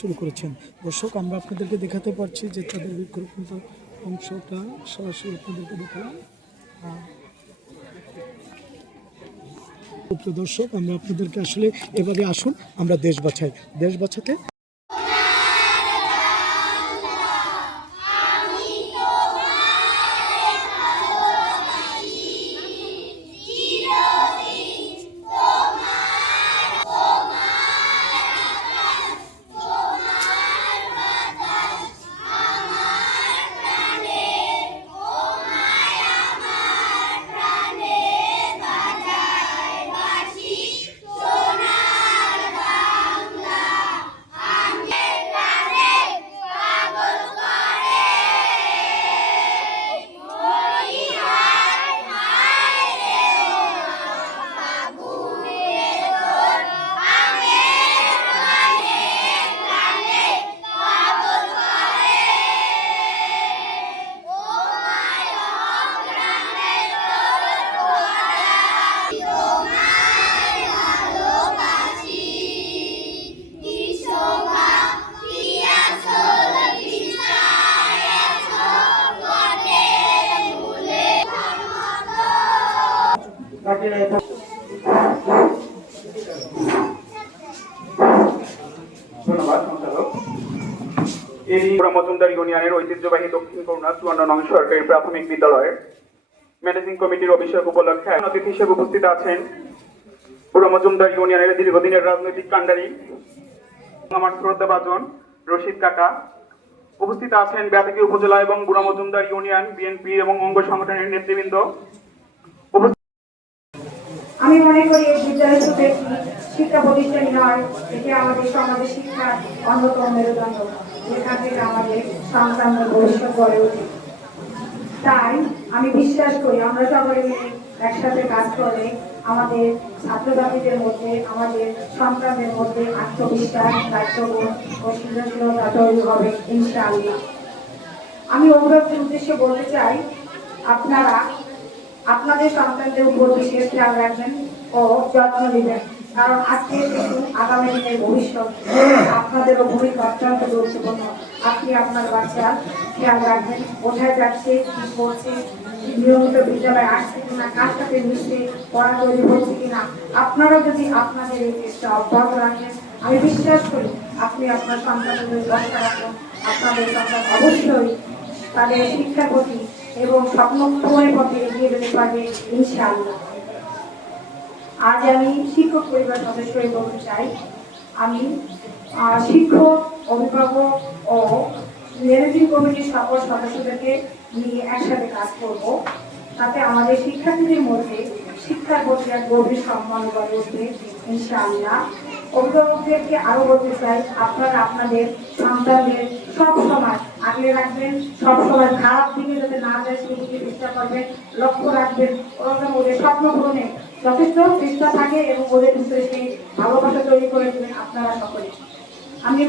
শুরু করেছেন। দর্শক, আমরা আপনাদেরকে দেখাতে পারছি যে তাদের বৃক্ষরোপণ অংশটা সরাসরি আপনাদেরকে দেখালাম। দর্শক, আমরা আপনাদেরকে আসলে এভাবে আসুন আমরা দেশ বাঁচাই, দেশ বাঁচাতে ধন্যবাদ সঞ্চালক। মজুমদার ইউনিয়নের ঐতিহ্যবাহী দক্ষিণ করুণা 54 নং সরকারি প্রাথমিক বিদ্যালয়ের ম্যানেজিং কমিটির অভিষেক উপলক্ষে অতিথি হিসেবে উপস্থিত আছেন বুড়া মজুমদার ইউনিয়নের দীর্ঘদিনের রাজনৈতিক কাণ্ডারি আমার শ্রদ্ধাভাজন রশিদ কাকা। উপস্থিত আছেন বেতাগী উপজেলা এবং বুড়া মজুমদার ইউনিয়ন বিএনপি এবং অঙ্গ সংগঠনের নেতৃবৃন্দ। আমি মনে করি এই বিদ্যালয় শুধু শিক্ষা প্রতিষ্ঠান নয়, এটি আমাদের সমাজের শিক্ষার অন্যতম মেরুদণ্ড, যেখান থেকে আমাদের সন্তানদের ভবিষ্যৎ গড়ে ওঠে। তাই আমি বিশ্বাস করি আমরা সবাই মিলে একসাথে কাজ করে আমাদের ছাত্রছাত্রীদের মধ্যে, আমাদের সন্তানদের মধ্যে আত্মবিশ্বাস, দায়িত্ববোধ ও সৃজনশীলতা তৈরি হবে ইনশাআল্লাহ। আমি অভিভাবকদের উদ্দেশ্যে বলতে চাই, আপনারা আপনাদের সন্তানদের উপর বিশেষ খেয়াল রাখবেন ও যত্ন নেবেন, কারণ আজকের শিশু আগামী দিনের ভবিষ্যৎ, আপনাদেরও ভূমিকা অত্যন্ত গুরুত্বপূর্ণ। আপনি আপনার বাচ্চার খেয়াল রাখবেন, কোথায় যাচ্ছে, কি করছে, নিয়মিত বিদ্যালয়ে আসছে কিনা, কার সাথে মিশছে, পড়া তৈরি হচ্ছে কিনা। আপনারা যদি আপনাদের এই চেষ্টা অব্যাহত রাখেন, আমি বিশ্বাস করি আপনি আপনার সন্তানদের ভরসা রাখুন, আপনাদের সন্তান অবশ্যই তাদের শিক্ষার প্রতি এবং স্বপ্ন পূরণের পথে এগিয়ে যেতে পারবে ইনশাআল্লাহ। আজ আমি শিক্ষক পরিবার সদস্য হয়ে বলতে চাই, আমি শিক্ষক, অভিভাবক ও ম্যানেজিং কমিটির সকল সদস্যদেরকে নিয়ে একসাথে কাজ করব, তাতে আমাদের শিক্ষার্থীদের মধ্যে শিক্ষার প্রতি এক গভীর সম্মান গড়ে উঠবে ইনশাআল্লাহ। অভিভাবকদেরকে আরো বলতে চাই, আপনারা আপনাদের সন্তানদের সব সময় আগলে রাখবেন, সবসময় খারাপ দিকে যাতে না যায় সেদিকে চেষ্টা করবেন, লক্ষ্য রাখবেন, ওদের স্বপ্ন পূরণে যথেষ্ট চেষ্টা থাকে এবং ওদের ভিতরে সেই ভালোবাসা তৈরি করে দেবেন আপনারা সকলে। আমি